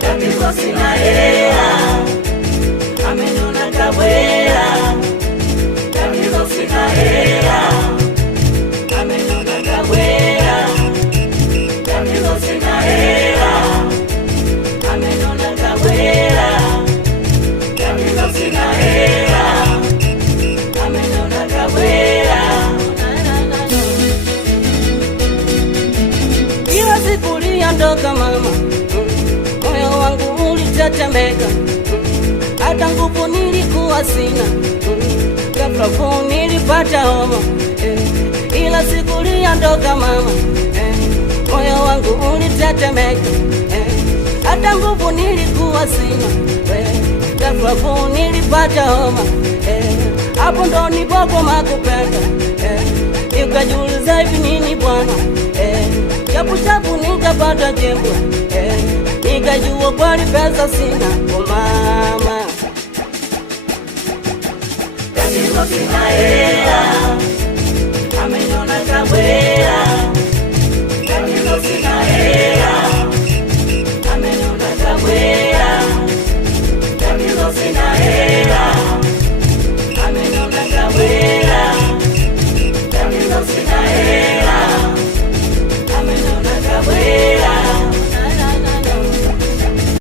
tatizo sina hela, ameniona kabwela. Tatizo sina hela, ameniona kabwela. Tatizo sina hela, ameniona kabwela. Tatizo sina hela, ameniona kabwela. Kila siku uliondoka mama, moyo wangu ulitetemeka, hata nguvu nilikuwa sina, ghafla phone nilipata homa. Ila siku uliondoka mama, moyo wangu ulitetemeka, hata nguvu nilikuwa sina, ghafla phone nilipata homa. Hapo ndo nilipokoma kupenda, nikajiuliza hivi nini bwana, chapu chapu nikapata jembe, nikajua kweli pesa sina kwa mama. Tatizo sina hela, ameniona kabwela. Tatizo sina hela, ameniona kabwela. Tatizo sina hela.